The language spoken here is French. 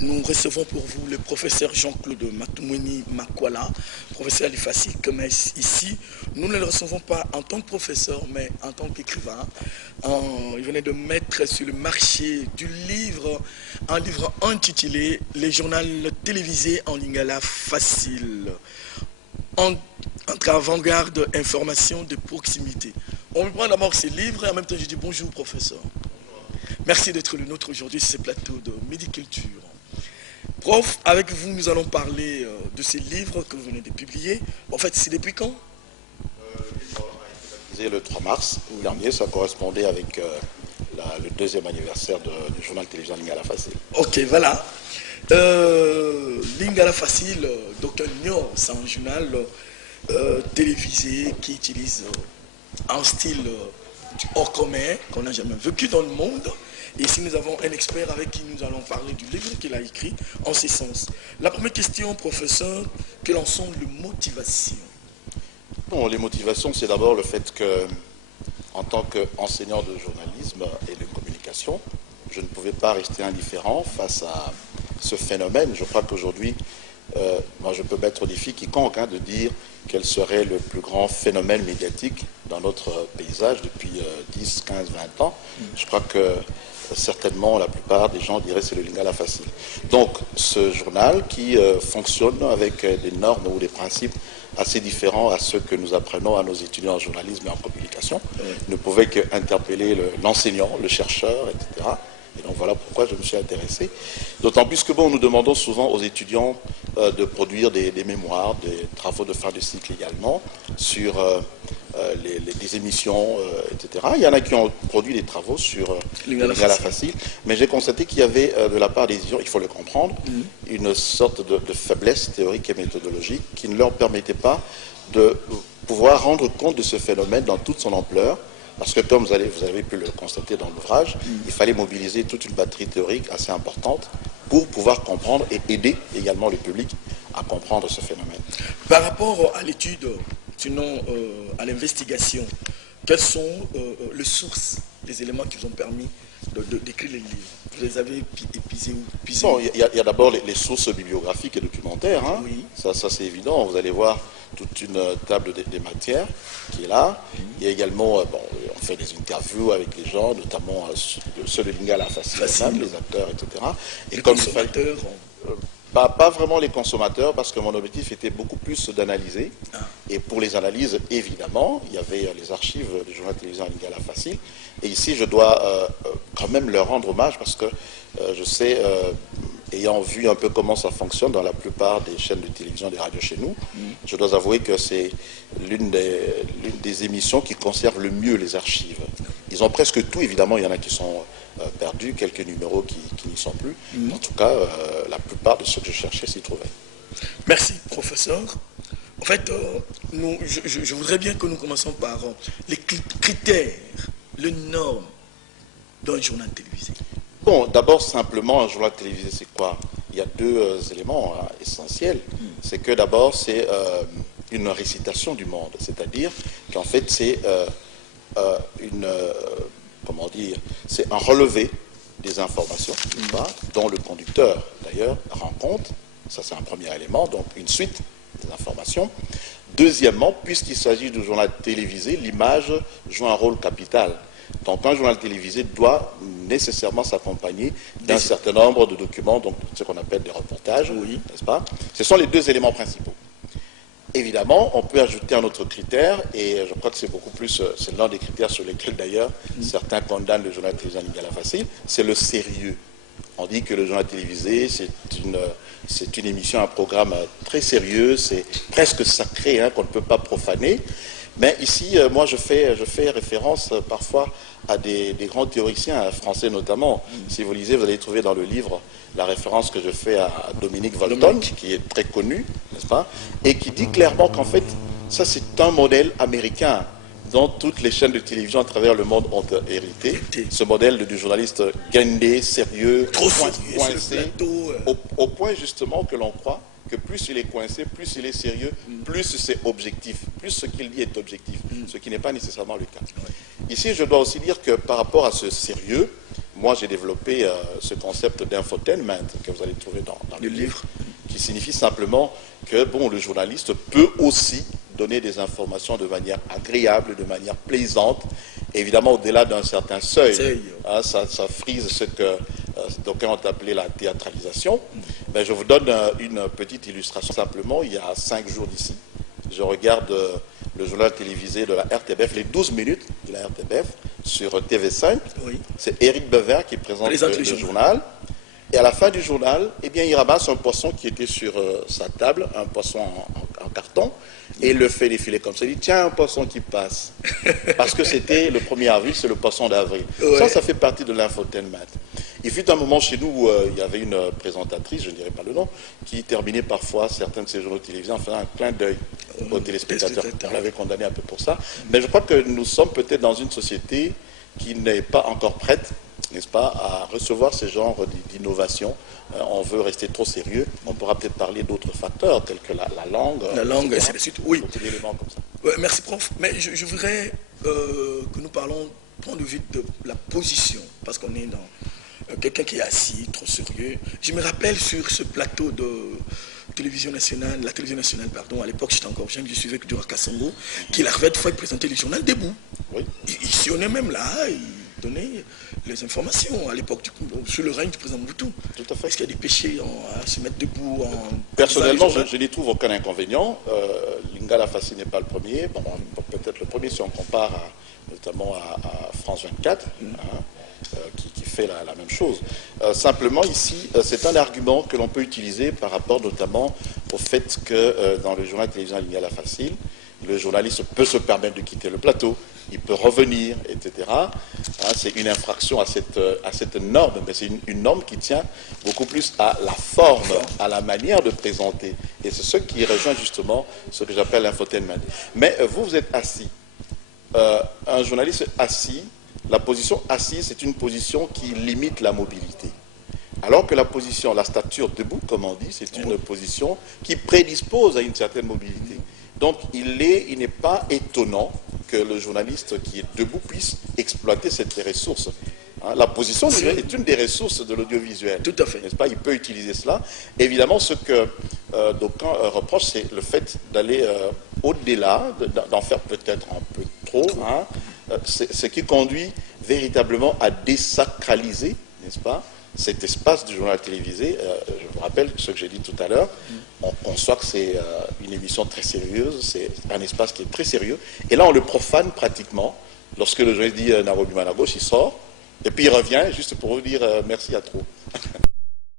Nous recevons pour vous le professeur Jean-Claude Matoumoni Makwala, professeur à l'IFASI comme ici. Nous ne le recevons pas en tant que professeur, mais en tant qu'écrivain. Il venait de mettre sur le marché du livre, un livre intitulé « Les journaux télévisés en lingala facile ». Entre avant-garde, information de proximité. On me prend d'abord ces livres et en même temps je dis bonjour professeur. Merci d'être le nôtre aujourd'hui sur ce plateau de Midi Culture. Prof, avec vous nous allons parler de ces livres que vous venez de publier. En fait, c'est depuis quand? Le 3 mars dernier, ça correspondait avec le deuxième anniversaire du journal télévisé Lingala Facile. Ok, voilà. Lingala Facile, Dr Nyo, c'est un journal télévisé qui utilise un style hors commun qu'on n'a jamais vécu dans le monde. Et ici, nous avons un expert avec qui nous allons parler du livre qu'il a écrit en ce sens. La première question, professeur, quelles en sont les motivations? Bon, les motivations, c'est d'abord le fait que, en tant qu'enseignant de journalisme et de communication, je ne pouvais pas rester indifférent face à ce phénomène. Je crois qu'aujourd'hui, moi, je peux mettre au défi quiconque de dire quel serait le plus grand phénomène médiatique dans notre paysage depuis 10, 15, 20 ans. Je crois que certainement la plupart des gens diraient c'est le Lingala Facile. Donc ce journal qui fonctionne avec des normes ou des principes assez différents à ceux que nous apprenons à nos étudiants en journalisme et en communication, ne pouvait qu'interpeller l'enseignant, le chercheur, etc. Et donc voilà pourquoi je me suis intéressé. D'autant plus que nous demandons souvent aux étudiants de produire des mémoires, des travaux de fin de cycle également, sur des émissions, etc. Il y en a qui ont produit des travaux sur Lingala Facile, mais j'ai constaté qu'il y avait de la part des étudiants, il faut le comprendre, une sorte de faiblesse théorique et méthodologique qui ne leur permettait pas de pouvoir rendre compte de ce phénomène dans toute son ampleur. Parce que comme vous avez pu le constater dans l'ouvrage, il fallait mobiliser toute une batterie théorique assez importante pour pouvoir comprendre et aider également le public à comprendre ce phénomène. Par rapport à l'étude, sinon à l'investigation, quelles sont les sources, les éléments qui vous ont permis d'écrire les livres? Vous les avez épuisés ou épuisés? Bon, il y a d'abord les sources bibliographiques et documentaires. Oui. Ça c'est évident. Vous allez voir toute une table des matières qui est là. Il y a également, on fait des interviews avec les gens, notamment ceux de Lingala Facile, les acteurs, etc. Et les comme consommateurs pas vraiment les consommateurs, parce que mon objectif était beaucoup plus d'analyser. Et pour les analyses, évidemment, il y avait les archives du journal télévisé Lingala Facile. Et ici, je dois quand même leur rendre hommage, parce que je sais, ayant vu un peu comment ça fonctionne dans la plupart des chaînes de télévision, des radios chez nous, je dois avouer que c'est l'une des émissions qui conserve le mieux les archives. Ils ont presque tout, évidemment, il y en a qui sont perdus, quelques numéros qui n'y sont plus. En tout cas, la plupart de ceux que je cherchais s'y trouvaient. Merci, professeur. En fait, je voudrais bien que nous commencions par les critères, les normes d'un journal télévisé. Bon, d'abord, simplement, un journal télévisé, c'est quoi? Il y a deux éléments essentiels. C'est que d'abord, c'est une récitation du monde. C'est-à-dire qu'en fait, c'est c'est un relevé des informations, dont le conducteur, d'ailleurs, rend compte. Ça, c'est un premier élément, donc une suite des informations. Deuxièmement, puisqu'il s'agit de journal télévisé, l'image joue un rôle capital. Donc un journal télévisé doit nécessairement s'accompagner d'un certain nombre de documents, donc ce qu'on appelle des reportages, n'est-ce pas? Ce sont les deux éléments principaux. Évidemment, on peut ajouter un autre critère, et je crois que c'est beaucoup plus, c'est l'un des critères sur lesquels d'ailleurs certains condamnent le journal télévisé Lingala Facile, c'est le sérieux. On dit que le journal télévisé, c'est une émission, un programme très sérieux, c'est presque sacré, qu'on ne peut pas profaner. Mais ici, moi, je fais référence parfois à des grands théoriciens français notamment. Si vous lisez, vous allez trouver dans le livre la référence que je fais à Dominique Volton, qui est très connu, n'est-ce pas? Et qui dit clairement qu'en fait, ça c'est un modèle américain dont toutes les chaînes de télévision à travers le monde ont hérité. Ce modèle du journaliste guindé, sérieux, coincé, au point justement que l'on croit que plus il est coincé, plus il est sérieux, plus c'est objectif, plus ce qu'il dit est objectif, ce qui n'est pas nécessairement le cas. Ici, je dois aussi dire que par rapport à ce sérieux, moi j'ai développé ce concept d'infotainment que vous allez trouver dans le livre, qui signifie simplement que bon, le journaliste peut aussi donner des informations de manière agréable, de manière plaisante, évidemment au-delà d'un certain seuil. Hein, ça frise ce que d'aucuns ont appelé la théâtralisation. Ben, je vous donne une petite illustration. Simplement, il y a 5 jours d'ici, je regarde le journal télévisé de la RTBF, les 12 minutes de la RTBF sur TV5. Oui. C'est Éric Bevert qui présente le journal. Et à la fin du journal, eh bien, il ramasse un poisson qui était sur sa table, un poisson en carton, et il le fait défiler comme ça. Il dit, tiens, un poisson qui passe. Parce que c'était le 1er avril, c'est le poisson d'avril. Ouais. Ça fait partie de l'infotainment. Il fut un moment chez nous où il y avait une présentatrice, je ne dirais pas le nom, qui terminait parfois certains de ses journaux télévisés en faisant un clin d'œil aux téléspectateurs. On l'avait condamné un peu pour ça. Mais je crois que nous sommes peut-être dans une société qui n'est pas encore prête, n'est-ce pas, à recevoir ce genre d'innovation. On veut rester trop sérieux. On pourra peut-être parler d'autres facteurs, tels que la langue. La langue, et c'est la suite. Oui. Des éléments comme ça. Merci, prof. Mais je voudrais que nous parlons, point de vue de la position, parce qu'on est dans quelqu'un qui est assis, trop sérieux. Je me rappelle sur ce plateau de télévision nationale, la télévision nationale, pardon, à l'époque j'étais encore jeune, je suivais avec Dura Kassongo, qu'il arrivait de fois présenter le journal debout. Oui. Il sillonnait même là, il donnait les informations à l'époque, sous le règne du président Mobutu. Tout à fait. Est-ce qu'il y a des péchés à se mettre debout Personnellement, je n'y trouve aucun inconvénient. Lingala Fassi n'est pas le premier. Bon, peut-être le premier si on compare notamment à France 24, qui fait la même chose. Simplement, ici, c'est un argument que l'on peut utiliser par rapport notamment au fait que dans le journal télévisé Lingala Fassi, le journaliste peut se permettre de quitter le plateau, il peut revenir, etc. C'est une infraction à cette norme, mais c'est une norme qui tient beaucoup plus à la forme, à la manière de présenter. Et c'est ce qui rejoint justement ce que j'appelle l'infotainment. Mais vous êtes assis. Un journaliste assis, la position assise, c'est une position qui limite la mobilité. Alors que la position, la stature debout, comme on dit, c'est une position qui prédispose à une certaine mobilité. Donc, il n'est pas étonnant que le journaliste qui est debout puisse exploiter cette ressource. La position est une des ressources de l'audiovisuel. Tout à fait. N'est-ce pas? Il peut utiliser cela. Évidemment, ce que d'aucuns reprochent, c'est le fait d'aller au-delà, d'en faire peut-être un peu trop, ce qui conduit véritablement à désacraliser, n'est-ce pas, cet espace du journal télévisé. Je vous rappelle ce que j'ai dit tout à l'heure. On conçoit que c'est une émission très sérieuse, c'est un espace qui est très sérieux. Et là, on le profane pratiquement. Lorsque le journaliste dit Nairobi à gauche, il sort, et puis il revient juste pour vous dire merci à trop.